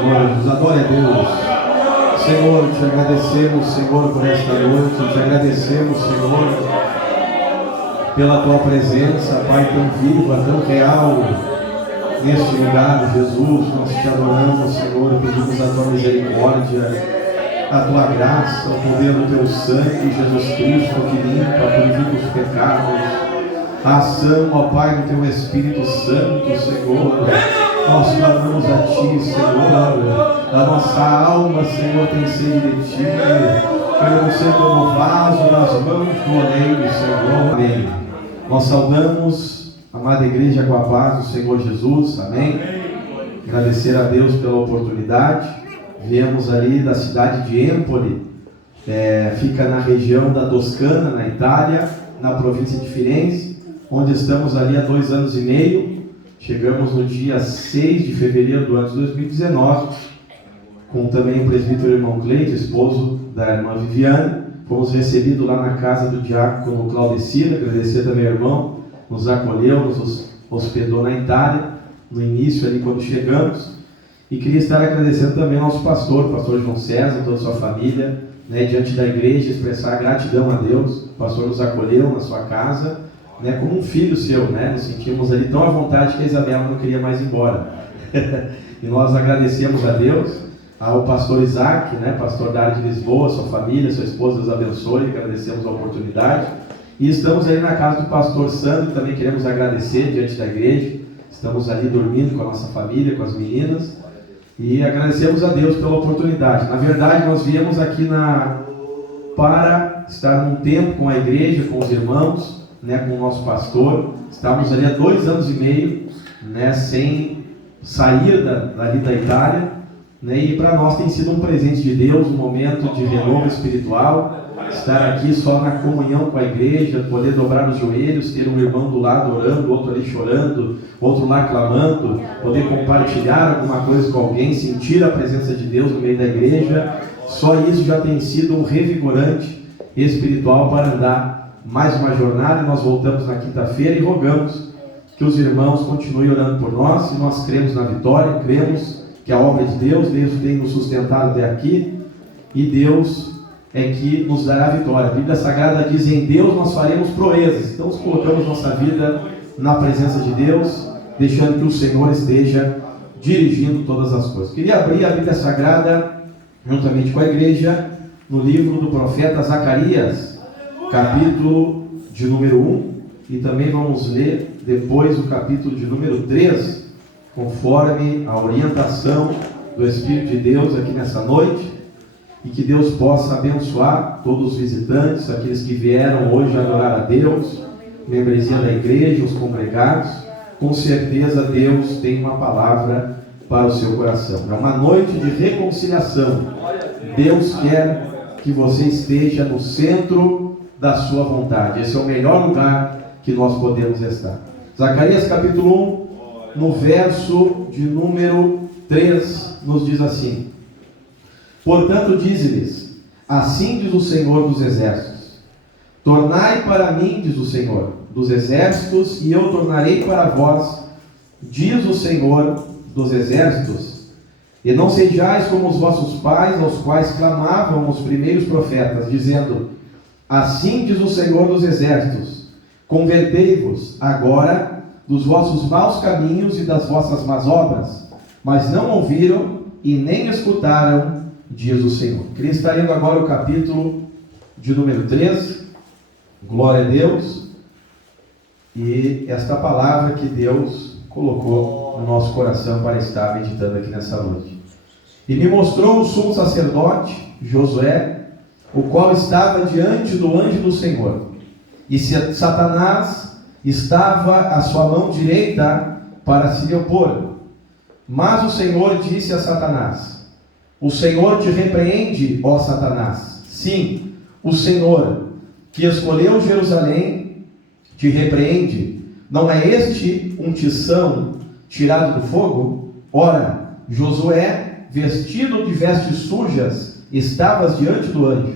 Glória a Deus, adore a Deus. Senhor, te agradecemos, Senhor, por esta noite, te agradecemos, Senhor, pela tua presença, Pai, tão viva, tão real, neste lugar, Jesus. Nós te adoramos, Senhor, pedimos a tua misericórdia, a tua graça, o poder do teu sangue, Jesus Cristo, que limpa, purifica os pecados, a ação, ó Pai, do teu Espírito Santo, Senhor. Nós clamamos a Ti, Senhor. A nossa alma, Senhor, tem sede de Ti. Queremos ser como vaso nas mãos do oleiro, Senhor. Amém. Nós saudamos a amada igreja com a paz do Senhor Jesus. Amém. Agradecer a Deus pela oportunidade. Viemos ali da cidade de Empoli. Fica na região da Toscana, na Itália, na província de Firenze, onde estamos ali há 2 anos e meio. Chegamos no dia 6 de fevereiro do ano de 2019, com também o presbítero irmão Cleide, esposo da irmã Viviane. Fomos recebidos lá na casa do diácono Claudecino. Agradecer também ao irmão, nos acolheu, nos hospedou na Itália, no início ali quando chegamos. E queria estar agradecendo também ao nosso pastor, o pastor João César, toda a sua família, diante da igreja, expressar gratidão a Deus. O pastor nos acolheu na sua casa, como um filho seu, nos sentimos ali tão à vontade que a Isabela não queria mais ir embora. E nós agradecemos a Deus, ao pastor Isaac, pastor da área de Lisboa, sua família, sua esposa, Deus abençoe, agradecemos a oportunidade. E estamos aí na casa do pastor Sandro, também queremos agradecer diante da igreja. Estamos ali dormindo com a nossa família, com as meninas, e agradecemos a Deus pela oportunidade. Na verdade, nós viemos aqui para estar num tempo com a igreja, com os irmãos, com o nosso pastor. Estávamos ali há 2 anos e meio, sem sair dali da Itália, e para nós tem sido um presente de Deus, um momento de renovo espiritual, estar aqui só na comunhão com a igreja, poder dobrar os joelhos, ter um irmão do lado orando, outro ali chorando, outro lá clamando, poder compartilhar alguma coisa com alguém, sentir a presença de Deus no meio da igreja. Só isso já tem sido um revigorante espiritual para andar mais uma jornada. E nós voltamos na quinta-feira e rogamos que os irmãos continuem orando por nós. E nós cremos na vitória, cremos que a obra de Deus tem nos sustentado até aqui, e Deus é que nos dará a vitória. A Bíblia Sagrada diz: em Deus nós faremos proezas. Então colocamos nossa vida na presença de Deus, deixando que o Senhor esteja dirigindo todas as coisas. Queria abrir a Bíblia Sagrada juntamente com a igreja no livro do profeta Zacarias, capítulo de número 1, e também vamos ler depois o capítulo de número 3, conforme a orientação do Espírito de Deus aqui nessa noite. E que Deus possa abençoar todos os visitantes, aqueles que vieram hoje adorar a Deus, membresia da igreja, os congregados. Com certeza Deus tem uma palavra para o seu coração. É uma noite de reconciliação. Deus quer que você esteja no centro da sua vontade. Esse é o melhor lugar que nós podemos estar. Zacarias capítulo 1, no verso de número 3, nos diz assim: portanto, dize-lhes: assim diz o Senhor dos exércitos, tornai para mim, diz o Senhor dos exércitos, e eu tornarei para vós, diz o Senhor dos exércitos, e não sejais como os vossos pais, aos quais clamavam os primeiros profetas, dizendo: assim diz o Senhor dos exércitos, convertei-vos agora dos vossos maus caminhos e das vossas más obras. Mas não ouviram e nem escutaram, diz o Senhor. Queria estar lendo agora o capítulo de número 3, glória a Deus, e esta palavra que Deus colocou no nosso coração para estar meditando aqui nessa noite. E me mostrou o sumo sacerdote, Josué, o qual estava diante do anjo do Senhor, e Satanás estava à sua mão direita para se lhe opor. Mas o Senhor disse a Satanás: o Senhor te repreende, ó Satanás. Sim, o Senhor, que escolheu Jerusalém, te repreende. Não é este um tição tirado do fogo? Ora, Josué, vestido de vestes sujas, estavas diante do anjo.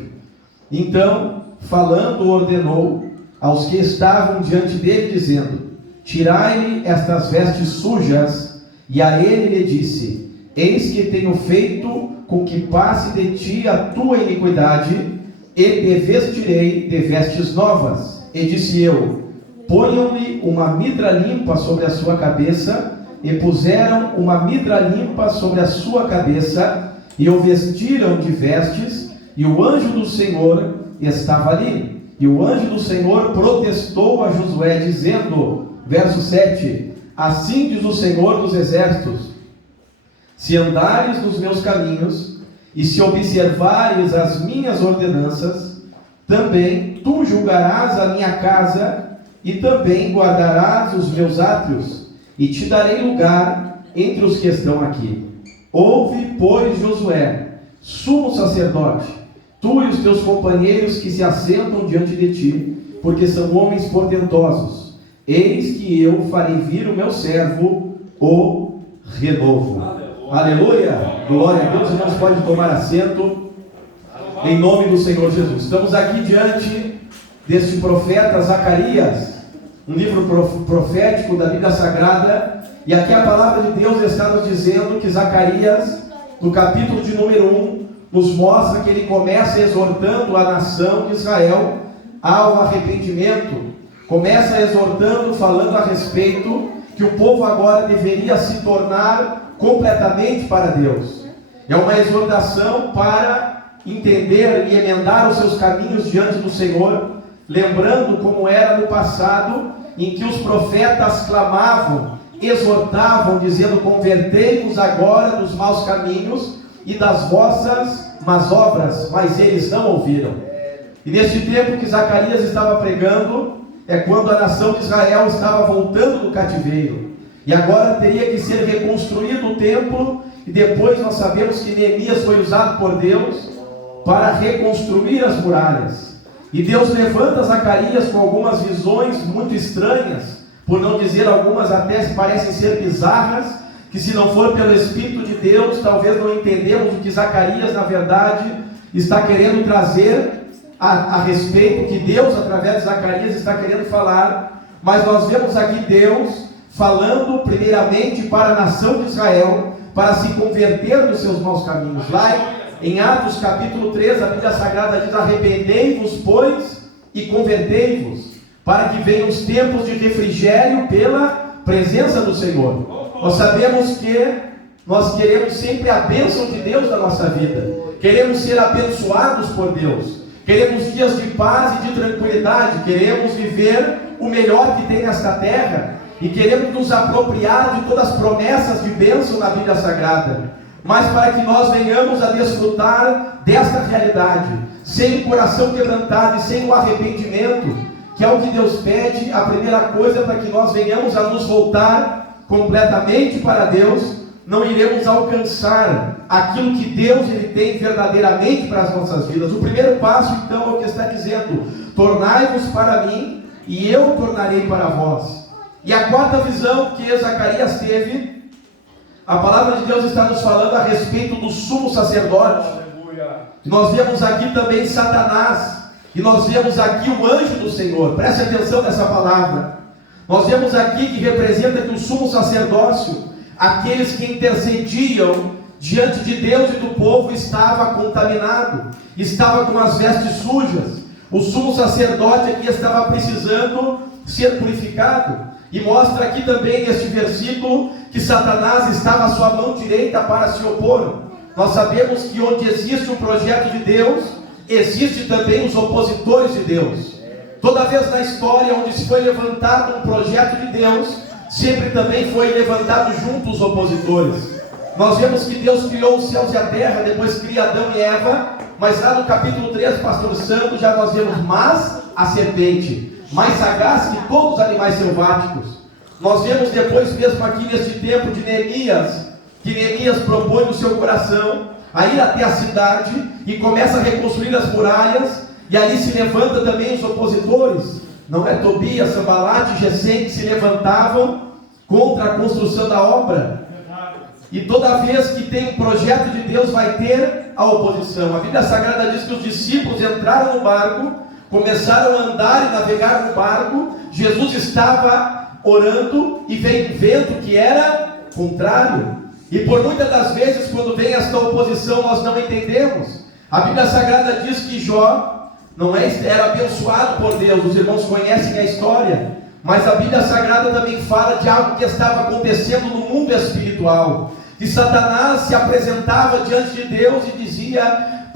Então, falando, ordenou aos que estavam diante dele, dizendo: tirai-lhe estas vestes sujas. E a ele lhe disse: Eis que tenho feito com que passe de ti a tua iniquidade, e te vestirei de vestes novas. E disse eu: ponham-lhe uma midra limpa sobre a sua cabeça. E puseram uma midra limpa sobre a sua cabeça, e o vestiram de vestes, e o anjo do Senhor estava ali. E o anjo do Senhor protestou a Josué, dizendo, verso 7, assim diz o Senhor dos exércitos: se andares nos meus caminhos, e se observares as minhas ordenanças, também tu julgarás a minha casa, e também guardarás os meus átrios, e te darei lugar entre os que estão aqui. Ouve, pois, Josué, sumo sacerdote, tu e os teus companheiros que se assentam diante de ti, porque são homens portentosos. Eis que eu farei vir o meu servo, o renovo. Aleluia! Glória a Deus. Irmãos, pode tomar assento, em nome do Senhor Jesus. Estamos aqui diante deste profeta Zacarias, um livro profético da Bíblia Sagrada, e aqui a palavra de Deus está nos dizendo que Zacarias, no capítulo de número 1, nos mostra que ele começa exortando a nação de Israel ao arrependimento, começa exortando, falando a respeito que o povo agora deveria se tornar completamente para Deus. É uma exortação para entender e emendar os seus caminhos diante do Senhor, lembrando como era no passado, em que os profetas clamavam, exortavam, dizendo: convertei-vos agora dos maus caminhos e das vossas más obras, mas eles não ouviram. E neste tempo que Zacarias estava pregando, é quando a nação de Israel estava voltando do cativeiro, e agora teria que ser reconstruído o templo, e depois nós sabemos que Neemias foi usado por Deus para reconstruir as muralhas. E Deus levanta Zacarias com algumas visões muito estranhas, por não dizer algumas até parecem ser bizarras, que se não for pelo Espírito de Deus, talvez não entendemos o que Zacarias, na verdade, está querendo trazer a respeito, que Deus, através de Zacarias, está querendo falar. Mas nós vemos aqui Deus falando primeiramente para a nação de Israel, para se converter dos seus maus caminhos. Lá em Atos capítulo 3, a Bíblia Sagrada diz: arrependei-vos, pois, e convertei-vos, para que venham os tempos de refrigério pela presença do Senhor. Nós sabemos que nós queremos sempre a bênção de Deus na nossa vida, queremos ser abençoados por Deus, queremos dias de paz e de tranquilidade, queremos viver o melhor que tem nesta terra, e queremos nos apropriar de todas as promessas de bênção na Bíblia Sagrada. Mas para que nós venhamos a desfrutar desta realidade, sem o coração quebrantado e sem o arrependimento, que é o que Deus pede, a primeira coisa, para que nós venhamos a nos voltar completamente para Deus, não iremos alcançar aquilo que Deus ele tem verdadeiramente para as nossas vidas. O primeiro passo, então, é o que está dizendo: tornai-vos para mim, e eu tornarei para vós. E a quarta visão que Zacarias teve, a palavra de Deus está nos falando a respeito do sumo sacerdote. Nós vemos aqui também Satanás, e nós vemos aqui o anjo do Senhor. Preste atenção nessa palavra. Nós vemos aqui que representa que o sumo sacerdócio, aqueles que intercediam diante de Deus e do povo, estava contaminado, estava com as vestes sujas. O sumo sacerdote aqui estava precisando ser purificado. E mostra aqui também neste versículo que Satanás estava à sua mão direita para se opor. Nós sabemos que onde existe o projeto de Deus, existe também os opositores de Deus. Toda vez na história onde se foi levantado um projeto de Deus, sempre também foi levantado junto os opositores. Nós vemos que Deus criou os céus e a terra, depois cria Adão e Eva, mas lá no capítulo 3, pastor Santo, já nós vemos: mas a serpente, mais sagaz que todos os animais selváticos. Nós vemos depois, mesmo aqui neste tempo de Neemias, que Neemias propõe no seu coração a ir até a cidade e começa a reconstruir as muralhas, e ali se levanta também os opositores. Não é Tobias, Sanbalate e Gesem que se levantavam contra a construção da obra. E toda vez que tem um projeto de Deus, vai ter a oposição. A Bíblia Sagrada diz que os discípulos entraram no barco, começaram a andar e navegar no barco. Jesus estava orando e veio um vento que era contrário. E por muitas das vezes, quando vem esta oposição, nós não entendemos. A Bíblia Sagrada diz que Jó era abençoado por Deus. Os irmãos conhecem a história. Mas a Bíblia Sagrada também fala de algo que estava acontecendo no mundo espiritual. Que Satanás se apresentava diante de Deus e dizia,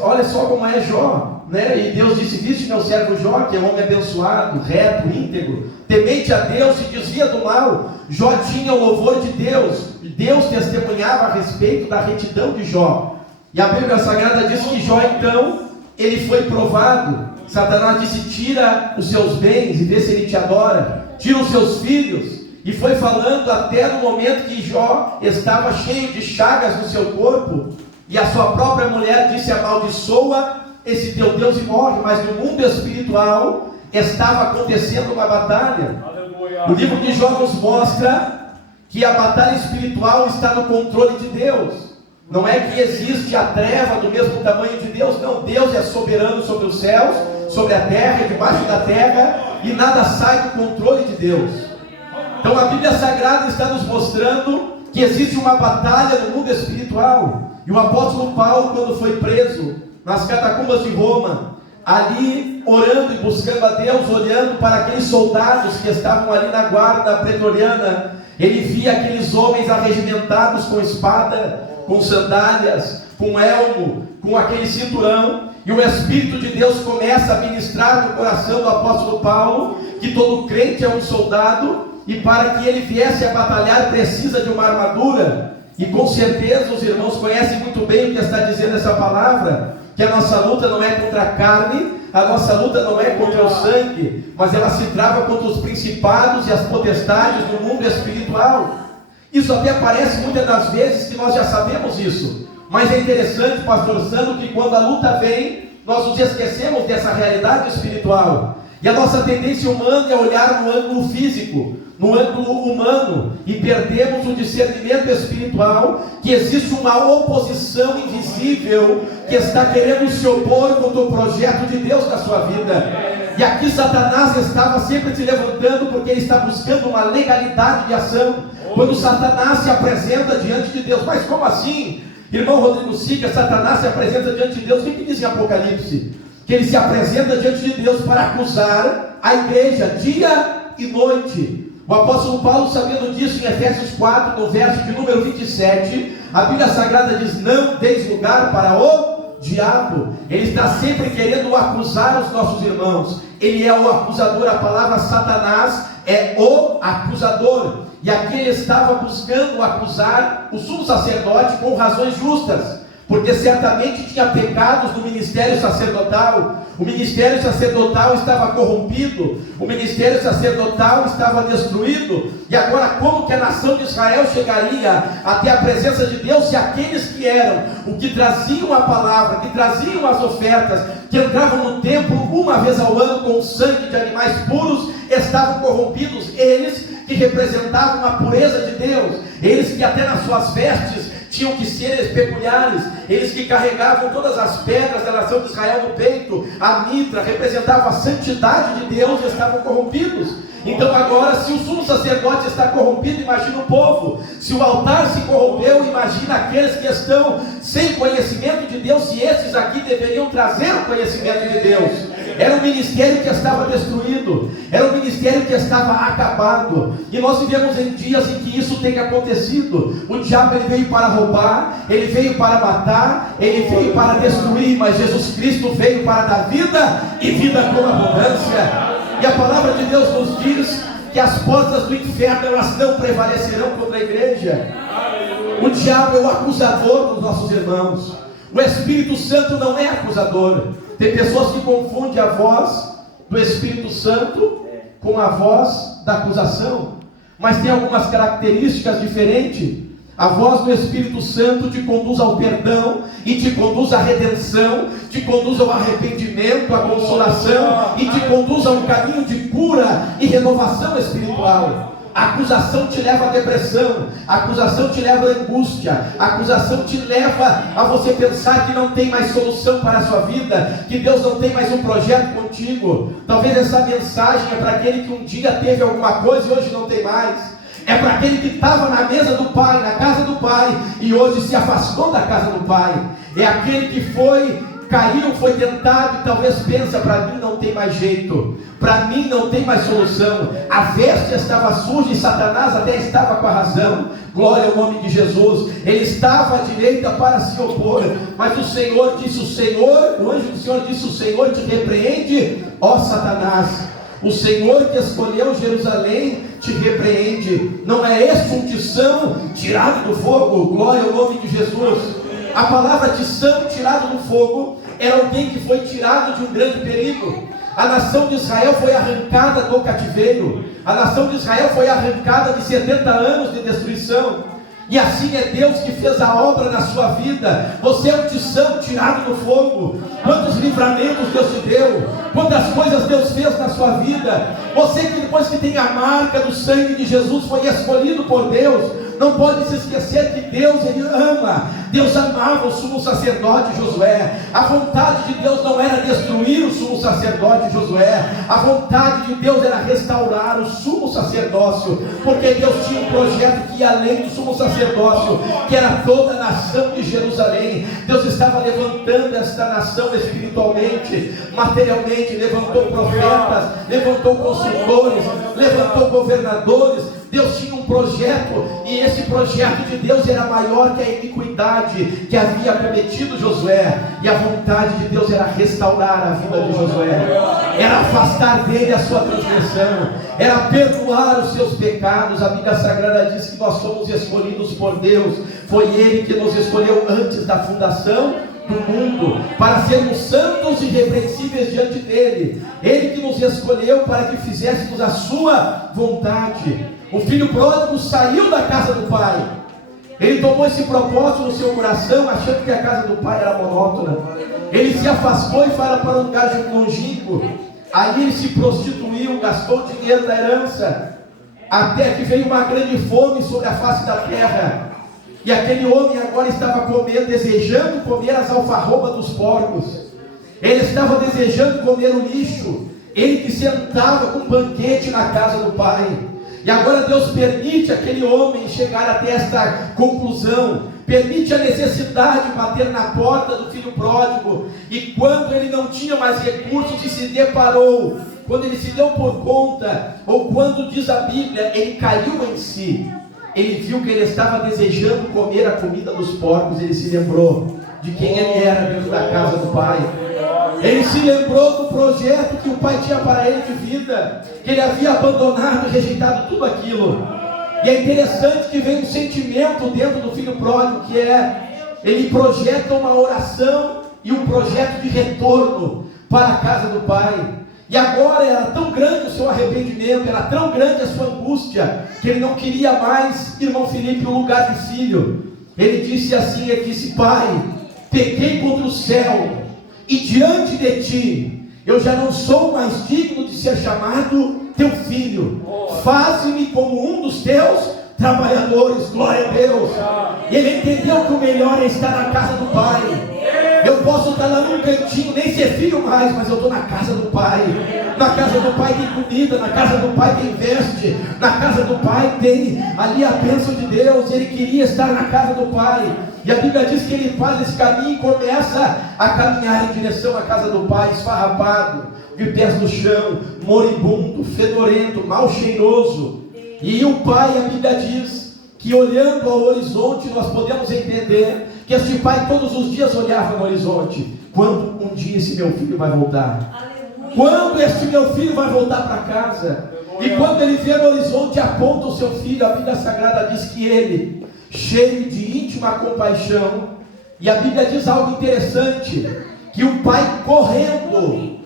olha só como é Jó, né? E Deus disse: viste meu servo Jó, que é um homem abençoado, reto, íntegro, temente a Deus e desvia do mal. Jó tinha o louvor de Deus, e Deus testemunhava a respeito da retidão de Jó. E a Bíblia Sagrada diz que Jó, então, ele foi provado. Satanás disse: tira os seus bens e vê se ele te adora, tira os seus filhos. E foi falando até no momento que Jó estava cheio de chagas no seu corpo, e a sua própria mulher disse: amaldiçoa esse teu Deus e morre. Mas no mundo espiritual estava acontecendo uma batalha. Aleluia. O livro de Jó nos mostra que a batalha espiritual está no controle de Deus. Não é que existe a treva do mesmo tamanho de Deus, não. Deus é soberano sobre os céus, sobre a terra e debaixo da terra, e nada sai do controle de Deus. Então a Bíblia Sagrada está nos mostrando que existe uma batalha no mundo espiritual. E o apóstolo Paulo, quando foi preso nas catacumbas de Roma, ali orando e buscando a Deus, olhando para aqueles soldados que estavam ali na guarda pretoriana, ele via aqueles homens arregimentados com espada, com sandálias, com elmo, com aquele cinturão, e o Espírito de Deus começa a ministrar no coração do apóstolo Paulo que todo crente é um soldado, e para que ele viesse a batalhar precisa de uma armadura. E com certeza os irmãos conhecem muito bem o que está dizendo essa palavra, que a nossa luta não é contra a carne, a nossa luta não é contra o sangue, mas ela se trava contra os principados e as potestades do mundo espiritual. Isso até parece muitas das vezes que nós já sabemos isso, mas é interessante, pastor Sandro, que quando a luta vem, nós nos esquecemos dessa realidade espiritual. E a nossa tendência humana é olhar no ângulo físico, no ângulo humano, e perdemos o discernimento espiritual, que existe uma oposição invisível que está querendo se opor contra o projeto de Deus na sua vida. E aqui Satanás estava sempre se levantando, porque ele está buscando uma legalidade de ação. Quando Satanás se apresenta diante de Deus, mas como assim? Irmão Rodrigo Sica, Satanás se apresenta diante de Deus. O que diz em Apocalipse? Que ele se apresenta diante de Deus para acusar a igreja dia e noite. O apóstolo Paulo, sabendo disso, em Efésios 4, no verso de número 27, a Bíblia Sagrada diz: não deis lugar para o diabo. Ele está sempre querendo acusar os nossos irmãos. Ele é o acusador. A palavra Satanás é o acusador. E aqui ele estava buscando acusar o sumo sacerdote com razões justas, porque certamente tinha pecados no ministério sacerdotal. O ministério sacerdotal estava corrompido, o ministério sacerdotal estava destruído. E agora, como que a nação de Israel chegaria até a presença de Deus, se aqueles que eram o que traziam a palavra, que traziam as ofertas, que entravam no templo uma vez ao ano com o sangue de animais puros, estavam corrompidos? Eles que representavam a pureza de Deus, eles que até nas suas vestes tinham que ser peculiares, eles que carregavam todas as pedras da nação de Israel no peito, a mitra representava a santidade de Deus, e estavam corrompidos. Então agora, se o sumo sacerdote está corrompido, imagina o povo. Se o altar se corrompeu, imagina aqueles que estão sem conhecimento de Deus, se esses aqui deveriam trazer o conhecimento de Deus. Era um ministério que estava destruído, era um ministério que estava acabado. E nós vivemos em dias em que isso tem acontecido. O diabo, ele veio para roubar, ele veio para matar, ele veio para destruir, mas Jesus Cristo veio para dar vida, e vida com abundância. E a palavra de Deus nos diz que as portas do inferno, elas não prevalecerão contra a igreja. O diabo é o acusador dos nossos irmãos. O Espírito Santo não é acusador. Tem pessoas que confundem a voz do Espírito Santo com a voz da acusação, mas tem algumas características diferentes. A voz do Espírito Santo te conduz ao perdão, e te conduz à redenção, te conduz ao arrependimento, à consolação, e te conduz a um caminho de cura e renovação espiritual. A acusação te leva à depressão, a acusação te leva à angústia, a acusação te leva a você pensar que não tem mais solução para a sua vida, que Deus não tem mais um projeto contigo. Talvez essa mensagem é para aquele que um dia teve alguma coisa e hoje não tem mais. é para aquele que estava na mesa do Pai, na casa do Pai, e hoje se afastou da casa do Pai. É aquele que caiu, foi tentado, e talvez pensa: para mim não tem mais jeito, para mim não tem mais solução, a veste estava suja e Satanás até estava com a razão. Glória ao nome de Jesus. Ele estava à direita para se opor, mas o Senhor disse, o anjo do Senhor disse: o Senhor te repreende, ó Satanás. O Senhor que escolheu Jerusalém te repreende. Não é esta um tição tirado do fogo? Glória ao nome de Jesus. A palavra tição, tirado do fogo, era alguém que foi tirado de um grande perigo. A nação de Israel foi arrancada do cativeiro. A nação de Israel foi arrancada de 70 anos de destruição. E assim é Deus que fez a obra na sua vida. Você é um tição tirado do fogo. Quantos livramentos Deus te deu, quantas coisas Deus fez na sua vida. Você que depois que tem a marca do sangue de Jesus, foi escolhido por Deus. Não pode se esquecer que Deus, Ele ama. Deus amava o sumo sacerdote Josué. A vontade de Deus não era destruir o sumo sacerdote Josué. A vontade de Deus era restaurar o sumo sacerdócio, porque Deus tinha um projeto que ia além do sumo sacerdócio, que era toda a nação de Jerusalém. Deus estava levantando esta nação espiritualmente, materialmente. Levantou profetas, levantou consultores, levantou governadores. Deus tinha um projeto, e esse projeto de Deus era maior que a iniquidade que havia cometido Josué, e a vontade de Deus era restaurar a vida de Josué, era afastar dele a sua transgressão, era perdoar os seus pecados. A Bíblia Sagrada diz que nós somos escolhidos por Deus. Foi Ele que nos escolheu antes da fundação do mundo, para sermos santos e irrepreensíveis diante dele. Ele que nos escolheu para que fizéssemos a sua vontade. O filho pródigo saiu da casa do pai. Ele tomou esse propósito no seu coração, achando que a casa do pai era monótona. Ele se afastou e foi para um lugar longínquo. Ali ele se prostituiu, gastou o dinheiro da herança, até que veio uma grande fome sobre a face da terra. E aquele homem agora estava comendo, desejando comer as alfarrobas dos porcos. Ele estava desejando comer o lixo. Ele que sentava com um banquete na casa do pai. E agora Deus permite aquele homem chegar até esta conclusão. Permite a necessidade de bater na porta do filho pródigo. E quando ele não tinha mais recursos e se deparou, quando ele se deu por conta, ou quando diz a Bíblia, ele caiu em si. Ele viu que ele estava desejando comer a comida dos porcos. Ele se lembrou de quem ele era dentro da casa do pai. Ele se lembrou do projeto que o pai tinha para ele de vida, que ele havia abandonado e rejeitado tudo aquilo. E é interessante que vem um sentimento dentro do filho pródigo, que ele projeta uma oração e um projeto de retorno para a casa do pai. E agora era tão grande o seu arrependimento, era tão grande a sua angústia, que ele não queria mais, irmão Felipe, o lugar de filho. Ele disse assim, ele disse: pai, pequei contra o céu e diante de ti, eu já não sou mais digno de ser chamado teu filho. Faze-me como um dos teus trabalhadores. Glória a Deus. E ele entendeu que o melhor é estar na casa do pai. Eu posso estar lá num cantinho, nem ser filho mais, mas eu estou na casa do pai. Na casa do pai tem comida, na casa do pai tem veste, na casa do pai tem ali a bênção de Deus. Ele queria estar na casa do pai. E a Bíblia diz que ele faz esse caminho e começa a caminhar em direção à casa do pai, esfarrapado, de pés no chão, moribundo, fedorento, mal cheiroso. E o pai, a Bíblia diz que olhando ao horizonte, nós podemos entender que este pai todos os dias olhava no horizonte. Quando um dia esse meu filho vai voltar? Quando este meu filho vai voltar para casa? E quando ele vê no horizonte, aponta o seu filho. A Bíblia Sagrada diz que ele, cheio de íntima compaixão, e a Bíblia diz algo interessante, que o pai correndo,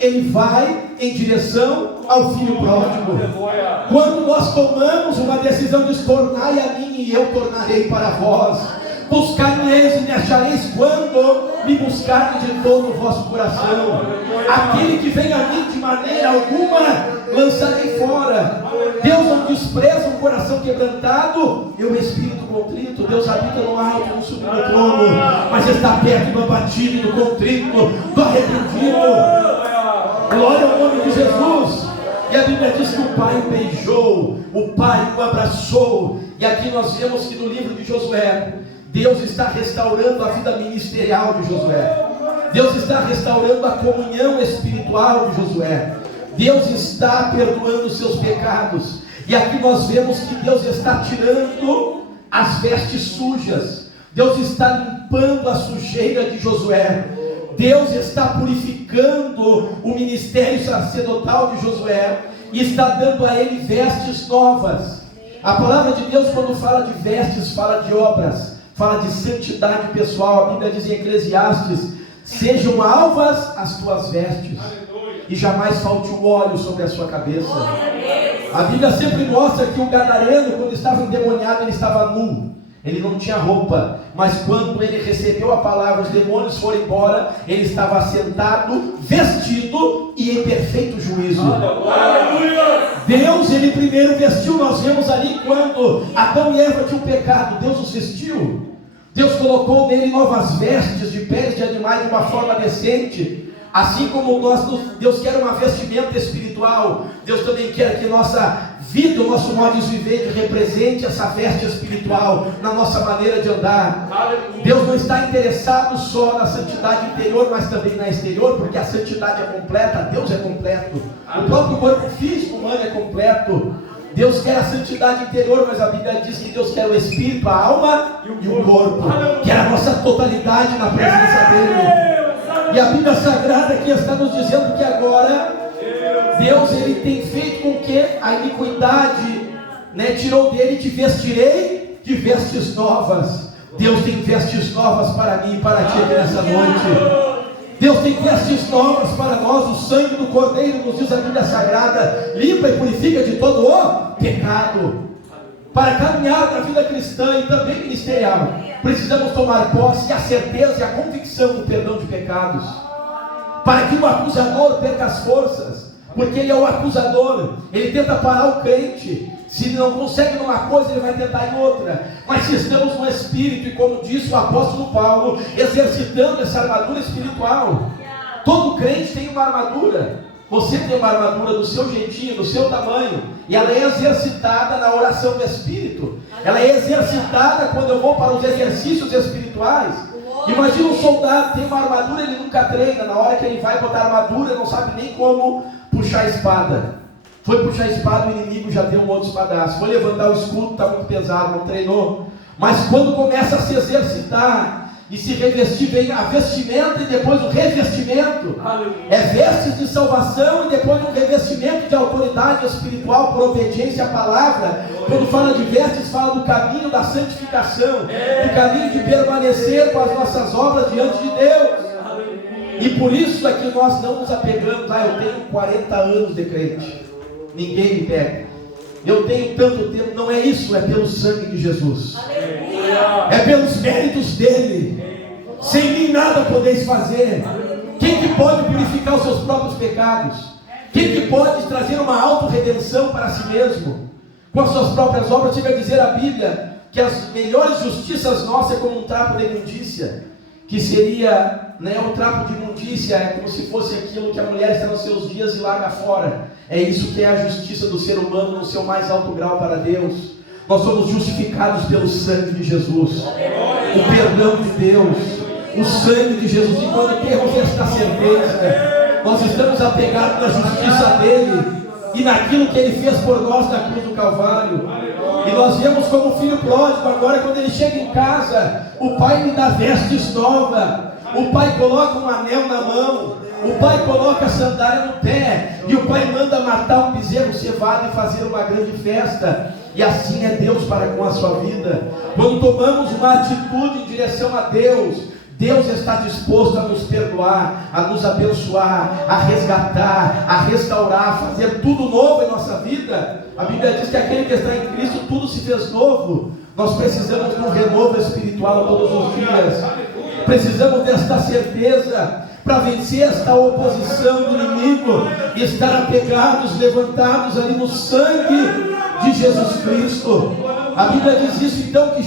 ele vai em direção ao filho pródigo. Quando nós tomamos uma decisão de tornai a mim e eu tornarei para vós, buscar-me-eis e me achareis quando me buscarem de todo o vosso coração. Aquele que vem a mim de maneira alguma lançarei fora. Deus não despreza um coração quebrantado e um espírito contrito. Deus habita no alto, no sublime trono, mas está perto do abatido, do contrito, do arrependido. Glória ao nome de Jesus. E a Bíblia diz que o pai o beijou, o pai o abraçou. E aqui nós vemos que no livro de Josué, Deus está restaurando a vida ministerial de Josué. Deus está restaurando a comunhão espiritual de Josué. Deus está perdoando os seus pecados. E aqui nós vemos que Deus está tirando as vestes sujas. Deus está limpando a sujeira de Josué. Deus está purificando o ministério sacerdotal de Josué e está dando a ele vestes novas. A palavra de Deus, quando fala de vestes, fala de obras, fala de santidade pessoal. A Bíblia diz em Eclesiastes: sejam alvas as tuas vestes e jamais falte o óleo sobre a sua cabeça. A Bíblia sempre mostra que o gadareno, quando estava endemoniado, ele estava nu. Ele não tinha roupa, mas quando ele recebeu a palavra, os demônios foram embora, ele estava sentado, vestido e em perfeito juízo. Deus, ele primeiro vestiu. Nós vemos ali quando Adão e Eva tinham pecado, Deus os vestiu. Deus colocou nele novas vestes de peles de animais de uma forma decente. Assim como Deus quer uma vestimenta espiritual, Deus também quer que nossa vida, o nosso modo de viver represente essa veste espiritual na nossa maneira de andar. Deus não está interessado só na santidade interior, mas também na exterior, porque a santidade é completa, Deus é completo. O próprio corpo físico humano é completo. Deus quer a santidade interior, mas a Bíblia diz que Deus quer o espírito, a alma e o corpo. Quer a nossa totalidade na presença dele. E a Bíblia Sagrada aqui está nos dizendo que agora Deus, ele tem feito com que a iniquidade, tirou dele: te vestirei de vestes novas. Deus tem vestes novas para mim e para ti aqui nessa noite. Deus tem vestes novas para nós. O sangue do Cordeiro, nos diz a Bíblia Sagrada, limpa e purifica de todo o pecado. Para caminhar na vida cristã e também ministerial, precisamos tomar posse e a certeza e a convicção do perdão de pecados, para que o acusador perca as forças, porque ele é o acusador. Ele tenta parar o crente. Se não consegue numa coisa, ele vai tentar em outra. Mas se estamos no Espírito, e como disse o apóstolo Paulo, exercitando essa armadura espiritual. Todo crente tem uma armadura. Você tem uma armadura do seu jeitinho, do seu tamanho, e ela é exercitada na oração do Espírito. Ela é exercitada quando eu vou para os exercícios espirituais. Imagina um soldado, tem uma armadura, ele nunca treina. Na hora que ele vai botar a armadura, não sabe nem como puxar a espada. Foi puxar a espada, o inimigo já deu um outro espadaço. Foi levantar o escudo, está muito pesado, não treinou. Mas quando começa a se exercitar e se revestir, vem a vestimenta e depois o revestimento. É vestes de salvação e depois um revestimento de autoridade espiritual por obediência à palavra. Quando fala de vestes, fala do caminho da santificação, do caminho de permanecer com as nossas obras diante de Deus. E por isso é que nós não nos apegamos: eu tenho 40 anos de crente, ninguém me pega, eu tenho tanto tempo. Não é isso, é pelo sangue de Jesus. É pelos méritos dele. Sem mim nada podeis fazer. Quem que pode purificar os seus próprios pecados? Quem que pode trazer uma autorredenção para si mesmo com as suas próprias obras? Chega a dizer a Bíblia que as melhores justiças nossas é como um trapo de imundícia, que seria, o trapo de imundícia é como se fosse aquilo que a mulher está nos seus dias e larga fora. É isso que é a justiça do ser humano no seu mais alto grau para Deus. Nós somos justificados pelo sangue de Jesus, o perdão de Deus, o sangue de Jesus. E quando temos esta certeza, nós estamos apegados na justiça dele e naquilo que ele fez por nós na cruz do Calvário. E nós vemos como o filho pródigo, agora quando ele chega em casa, o pai lhe dá vestes novas, o pai coloca um anel na mão, o pai coloca a sandália no pé, e o pai manda matar um bezerro cevado e fazer uma grande festa. E assim é Deus para com a sua vida. Quando tomamos uma atitude em direção a Deus, Deus está disposto a nos perdoar, a nos abençoar, a resgatar, a restaurar, a fazer tudo novo em nossa vida. A Bíblia diz que aquele que está em Cristo, tudo se fez novo. Nós precisamos de um renovo espiritual todos os dias. Precisamos desta certeza para vencer esta oposição do inimigo e estar apegados, levantados ali no sangue de Jesus Cristo. A Bíblia diz isso então, que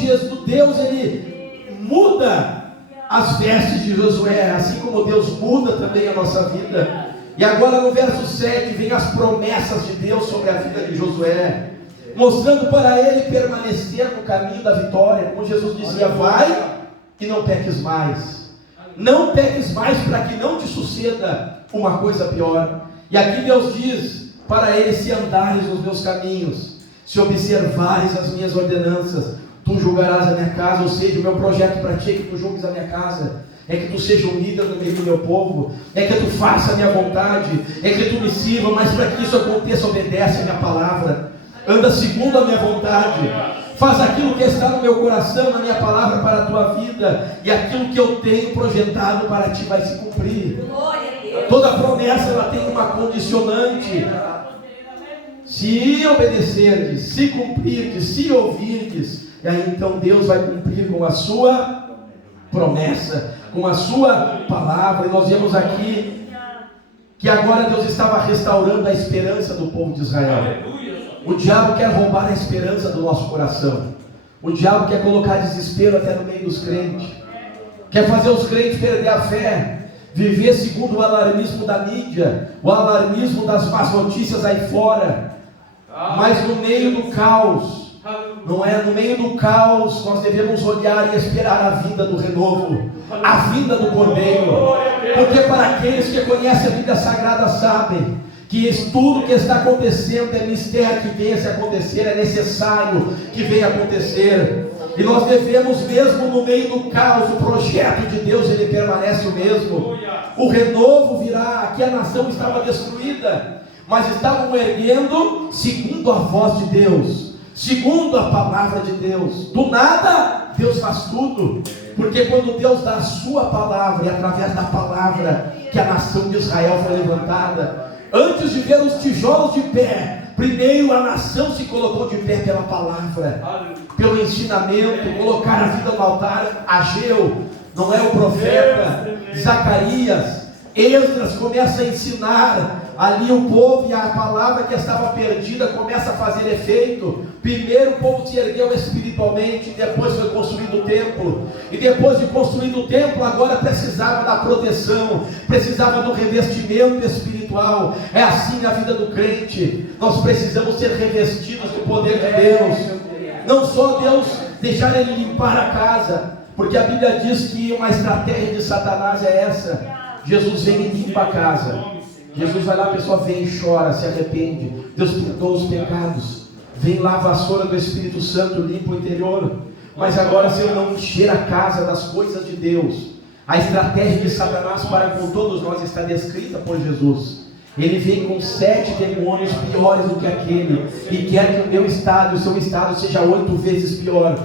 Deus, ele muda as vestes de Josué, assim como Deus muda também a nossa vida. E agora no verso 7 vem as promessas de Deus sobre a vida de Josué, mostrando para ele permanecer no caminho da vitória. Como Jesus dizia: vai e não peques mais. Não peques mais, para que não te suceda uma coisa pior. E aqui Deus diz para ele: se andares nos meus caminhos, se observares as minhas ordenanças, tu julgarás a minha casa. Ou seja, o meu projeto para ti é que tu julgues a minha casa, é que tu seja um líder no meio do meu povo, é que tu faça a minha vontade, é que tu me sirva. Mas para que isso aconteça, obedece a minha palavra, anda segundo a minha vontade, faz aquilo que está no meu coração, na minha palavra para a tua vida, e aquilo que eu tenho projetado para ti vai se cumprir. Toda promessa ela tem uma condicionante: se obedecerdes, se cumprirdes, se ouvirdes, e aí então Deus vai cumprir com a sua promessa, com a sua palavra. E nós vemos aqui que agora Deus estava restaurando a esperança do povo de Israel. O diabo quer roubar a esperança do nosso coração. O diabo quer colocar desespero até no meio dos crentes, quer fazer os crentes perder a fé, viver segundo o alarmismo da mídia, o alarmismo das más notícias aí fora. Mas no meio do caos, não é? No meio do caos nós devemos olhar e esperar a vinda do renovo, a vinda do Cordeiro. Porque para aqueles que conhecem a Bíblia Sagrada sabem que tudo que está acontecendo é mistério que venha se acontecer, é necessário que venha acontecer. E nós devemos, mesmo no meio do caos, o projeto de Deus ele permanece o mesmo. O renovo virá. Aqui a nação estava destruída, mas estavam erguendo segundo a voz de Deus, segundo a palavra de Deus. Do nada Deus faz tudo, porque quando Deus dá a sua palavra, e através da palavra que a nação de Israel foi levantada, antes de ver os tijolos de pé, primeiro a nação se colocou de pé pela palavra, pelo ensinamento, colocar a vida no altar. Ageu, não é o profeta, Zacarias, Esdras começa a ensinar ali o povo, e a palavra que estava perdida começa a fazer efeito. Primeiro o povo se ergueu espiritualmente, depois foi construído o templo, e depois de construído o templo, agora precisava da proteção, precisava do revestimento espiritual. É assim a vida do crente. Nós precisamos ser revestidos do poder de Deus. Não só Deus deixar ele limpar a casa, porque a Bíblia diz que uma estratégia de Satanás é essa: Jesus vem e limpa a casa. Jesus vai lá, a pessoa vem e chora, se arrepende, Deus perdoa os pecados, vem lá a vassoura do Espírito Santo, limpa o interior. Mas agora, se eu não encher a casa das coisas de Deus, a estratégia de Satanás para com todos nós está descrita por Jesus. Ele vem com 7 demônios piores do que aquele, e quer que o meu estado, o seu estado seja 8 vezes pior.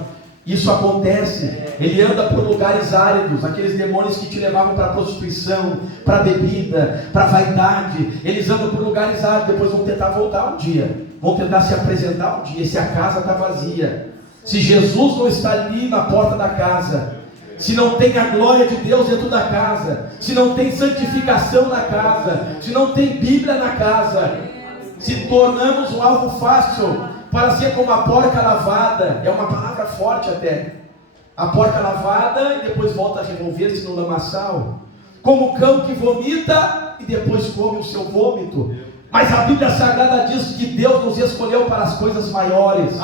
Isso acontece. Ele anda por lugares áridos, aqueles demônios que te levavam para a prostituição, para a bebida, para a vaidade. Eles andam por lugares áridos, depois vão tentar voltar um dia, vão tentar se apresentar um dia, se a casa está vazia, se Jesus não está ali na porta da casa, se não tem a glória de Deus dentro da casa, se não tem santificação na casa, se não tem Bíblia na casa, se tornamos um alvo fácil para ser como a porca lavada. É uma palavra forte até. A porca lavada e depois volta a revolver-se no lamaçal, como o cão que vomita e depois come o seu vômito. Mas a Bíblia Sagrada diz que Deus nos escolheu para as coisas maiores,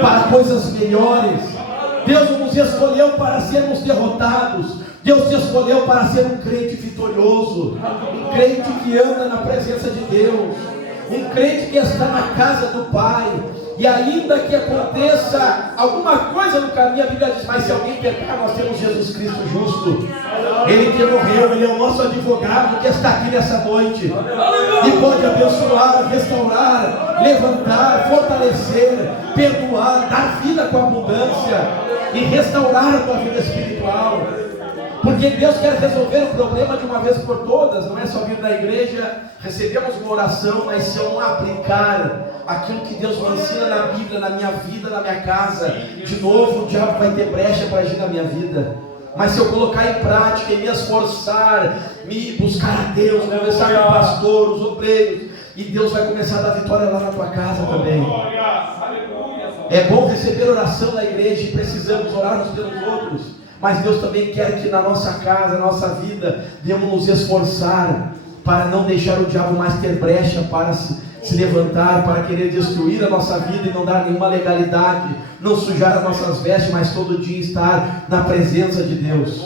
para coisas melhores. Deus nos escolheu para sermos derrotados. Deus te escolheu para ser um crente vitorioso, um crente que anda na presença de Deus, um crente que está na casa do Pai. E ainda que aconteça alguma coisa no caminho, a Bíblia diz: mas se alguém pecar, nós temos Jesus Cristo justo, Ele que morreu, Ele é o nosso advogado, que está aqui nessa noite, e pode abençoar, restaurar, levantar, fortalecer, perdoar, dar vida com abundância e restaurar a tua vida espiritual. Porque Deus quer resolver o problema de uma vez por todas. Não é só vir na igreja, recebemos uma oração, mas se eu não aplicar aquilo que Deus me ensina na Bíblia, na minha vida, na minha casa, de novo o diabo vai ter brecha para agir na minha vida. Mas se eu colocar em prática e me esforçar, me buscar a Deus, conversar com o pastor, os obreiros, e Deus vai começar a dar vitória lá na tua casa também. É bom receber oração na igreja e precisamos orar uns pelos outros, mas Deus também quer que na nossa casa, na nossa vida, devemos nos esforçar para não deixar o diabo mais ter brecha para se levantar, para querer destruir a nossa vida e não dar nenhuma legalidade, não sujar as nossas vestes, mas todo dia estar na presença de Deus.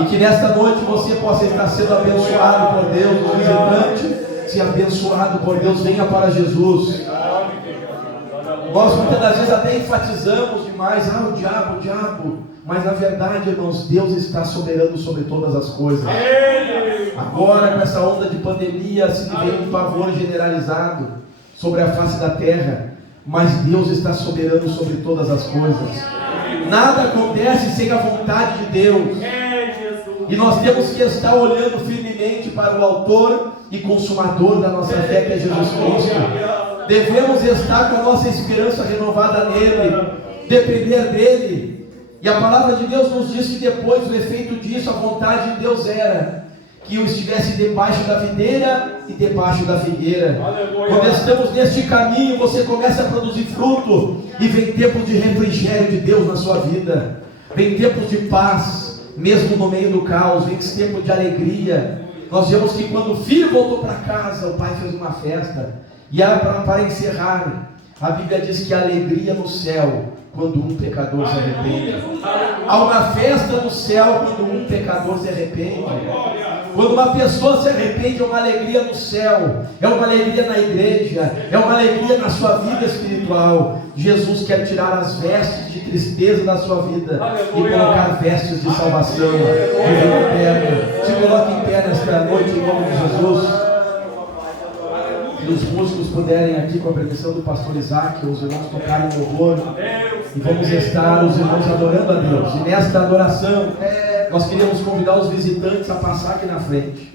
E que nesta noite você possa estar sendo abençoado por Deus, o visitante, se abençoado por Deus, venha para Jesus. Nós muitas das vezes até enfatizamos demais, o diabo, mas na verdade, irmãos, Deus está soberano sobre todas as coisas. Agora, com essa onda de pandemia, se vem um pavor generalizado sobre a face da terra, mas Deus está soberano sobre todas as coisas. Nada acontece sem a vontade de Deus. E nós temos que estar olhando firmemente para o autor e consumador da nossa fé, que é Jesus Cristo. Devemos estar com a nossa esperança renovada nele, depender dele. E a palavra de Deus nos diz que depois, o efeito disso, a vontade de Deus era que eu estivesse debaixo da videira e debaixo da figueira. Quando estamos neste caminho, você começa a produzir fruto, e vem tempos de refrigério de Deus na sua vida, vem tempos de paz, mesmo no meio do caos, vem tempo de alegria. Nós vemos que quando o filho voltou para casa, o pai fez uma festa. E para encerrar, a Bíblia diz que há alegria no céu quando um pecador se arrepende. Há uma festa no céu quando um pecador se arrepende. Quando uma pessoa se arrepende, é uma alegria no céu, é uma alegria na igreja, é uma alegria na sua vida espiritual. Jesus quer tirar as vestes de tristeza da sua vida e colocar vestes de salvação, de vida eterna. Se coloque em pé nesta noite em nome de Jesus. Se os músicos puderem aqui, com a permissão do pastor Isaac, os irmãos tocarem o louvor, e vamos estar os irmãos adorando a Deus. E nesta adoração, nós queríamos convidar os visitantes a passar aqui na frente.